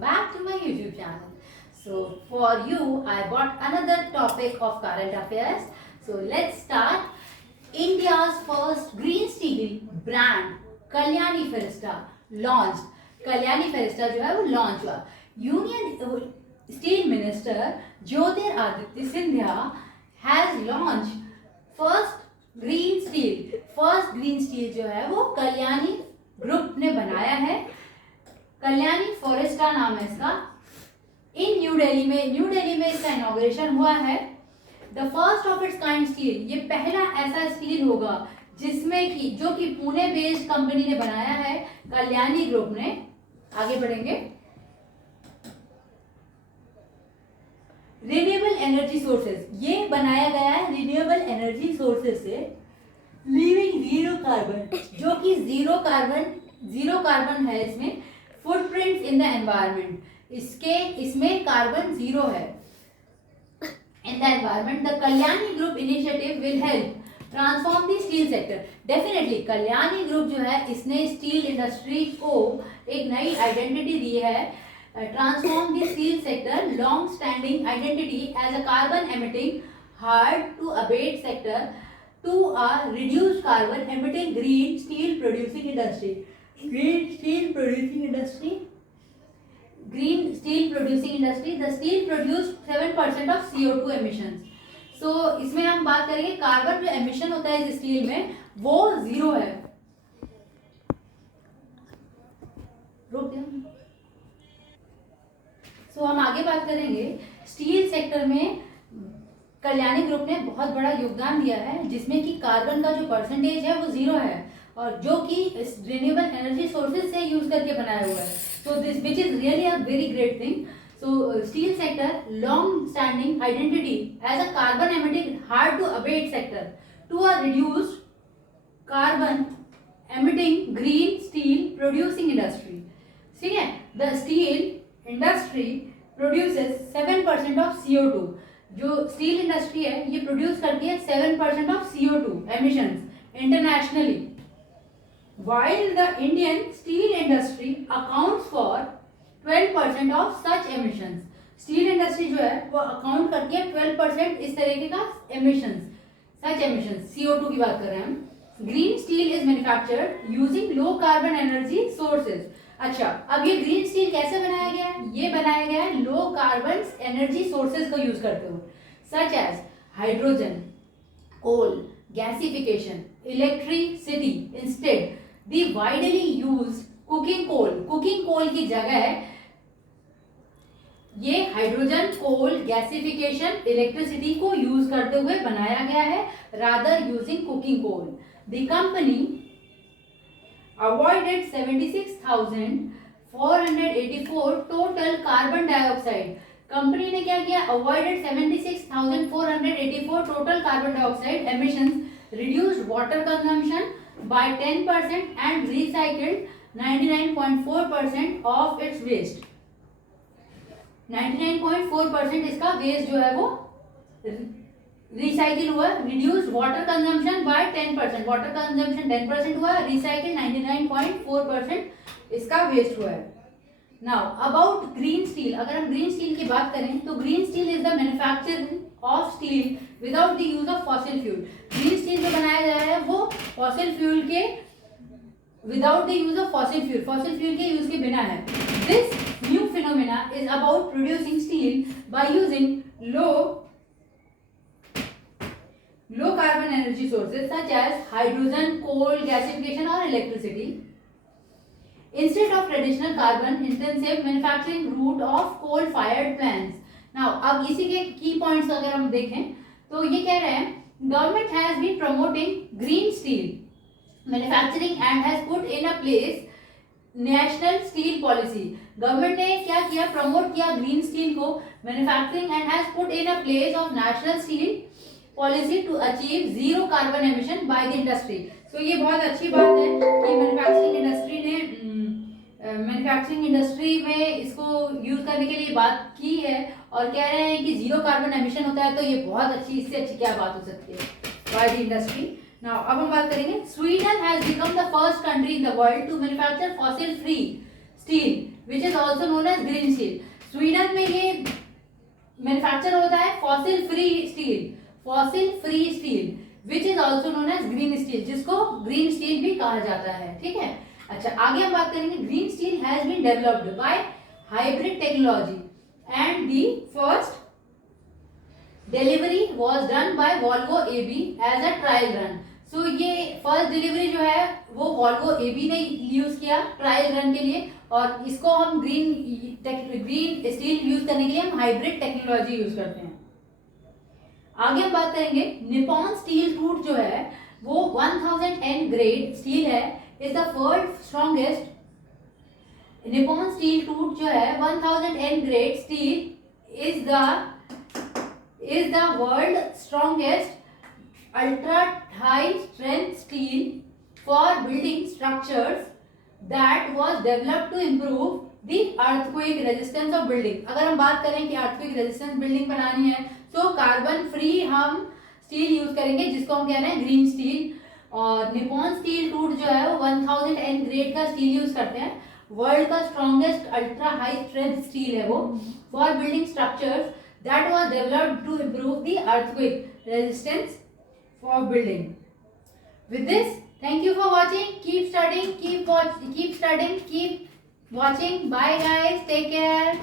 back to my YouTube channel. So for you, I brought another topic of current affairs. So let's start. India's first green steel brand Kalyani Fiesta launched. Kalyani Fiesta जो है वो launch हुआ. Union steel minister Jyotiraditya Scindia has launch first green steel जो है वो Kalyani group ने बनाया है. कल्याणी फॉरेस्टा नाम है इसका. इन न्यू दिल्ली में इसका इनॉग्रेशन हुआ है. The first of its kind steel, ये पहला ऐसा स्टील होगा जिसमें कि जो कि पुणे बेस्ड कंपनी ने बनाया है, कल्याणी ग्रुप ने. आगे बढ़ेंगे. रिन्यूएबल एनर्जी सोर्सेज, ये बनाया गया है रिन्यूएबल एनर्जी सोर्सेज से. लीविंग जीरो कार्बन, जो कि जीरो कार्बन है इसमें. फुटप्रिंट इन द एनवायरमेंट, इसमें कार्बन जीरो है in the environment. The Kalyani Group initiative will help transform the steel sector. Definitely Kalyani Group जो है इसने स्टील इंडस्ट्री को एक नई आइडेंटिटी दी है. Transform the steel sector long standing identity as a carbon emitting hard to abate sector to a reduced carbon emitting green steel producing industry. Green steel producing industry, the steel produced 7% of CO2 emissions. So इसमें हम बात करेंगे carbon जो emission होता है इस steel में वो जीरो है. रोक दिया. सो हम आगे बात करेंगे. स्टील सेक्टर में कल्याणी ग्रुप ने बहुत बड़ा योगदान दिया है जिसमें कि कार्बन का जो परसेंटेज है वो जीरो है और जो कि रिन्यूएबल एनर्जी सोर्सेज से यूज करके बनाया हुआ है. So this, which is really a very great thing. So steel sector long standing identity as a carbon emitting hard to abate sector to a reduced carbon emitting green steel producing industry. ठीक है. The steel industry produces 7% of CO2. जो steel industry है ये produce करती है 7% of CO2 emissions internationally. While the Indian steel industry accounts for 12% of such emissions. Steel industry जो है वो अकाउंट करती है 12% इस तरीके का emissions, such emissions. CO2 की बात कर रहे हैं हम. Green steel is manufactured using low carbon energy sources. अच्छा, अब ये ग्रीन स्टील कैसे बनाया गया है? ये बनाया गया है लो कार्बन एनर्जी सोर्सेज को यूज करते हुए, such as hydrogen, coal, gasification, electricity instead the widely used cooking coal की जगह ये हाइड्रोजन, कोल, गैसिफिकेशन, इलेक्ट्रिसिटी को यूज करते हुए बनाया गया है rather using cooking coal. The company avoided 76,484 total carbon dioxide. Company ने क्या किया? Avoided 76,484 total carbon dioxide emissions, reduced water consumption by 10% and recycled 99.4% of its waste. 99.4% इसका वेस्ट जो है वो रिसाइकिल हुआ. Reduced water consumption by 10%, water consumption 10% हुआ, recycle 99.4% इसका वेस्ट हुआ है. नाउ अबाउट ग्रीन स्टील, अगर हम ग्रीन स्टील की बात करें तो green steel is the manufacturing of steel without the use of fossil fuel. Green steel जो बनाया जा रहा है वो फॉसिल फ्यूल के without the use of fossil fuel के यूज के बिना है. This new phenomena is about producing steel by using low carbon energy sources such as hydrogen, coal, gasification और electricity instead of traditional carbon intensive manufacturing route of coal fired plants. Now अब इसी के की points अगर हम देखें तो ये कह रहे हैं government has been promoting green steel manufacturing and has put in a place national steel policy. Government ने क्या किया? प्रमोट किया ग्रीन स्टील को manufacturing and has put in a place of national steel policy to achieve zero carbon emission by the industry. सो ये बहुत अच्छी बात है कि मैन्युफैक्चरिंग इंडस्ट्री में इसको यूज करने के लिए बात की है और कह रहे हैं कि जीरो कार्बन एमिशन होता है. तो ये बहुत अच्छी, इससे अच्छी क्या बात हो सकती है बाय द इंडस्ट्री. नाउ अब हम बात करेंगे. Sweden has become the first country in the world to manufacture fossil free steel which is also also known as green steel. Sweden में ये मैन्युफैक्चर होता है fossil free steel which is also known as green steel, जिसको green steel भी कहा जाता है। ठीक है, अच्छा आगे हम बात करेंगे। Green steel has been developed by hybrid technology and the first delivery was done by Volvo AB as a trial run. सो ये फर्स्ट डिलीवरी जो है वो वॉल्वो एबी ने यूज किया ट्रायल रन के लिए, और इसको हम ग्रीन स्टील यूज करने के लिए हम हाइब्रिड टेक्नोलॉजी यूज करते हैं। आगे हम बात करेंगे निप्पॉन स्टील टूथ जो है वो 1000N ग्रेड स्टील है, is the world strongest. Nippon steel टूथ जो है 1000N grade steel is the world strongest ultra high strength steel for building structures that was developed to improve the earthquake resistance of building. अगर हम बात करें कि earthquake resistance building बनानी है तो कार्बन फ्री हम स्टील यूज करेंगे, जिसको हम कह रहे हैं ग्रीन स्टील। और निप्पॉन स्टील टूथ जो है वो 1000N ग्रेड का स्टील यूज करते हैं, वर्ल्ड का strongest ultra high strength steel है वो for building structures that was developed to improve the earthquake resistance for building. With this, thank you for watching. Keep studying, keep watching. Bye guys, take care.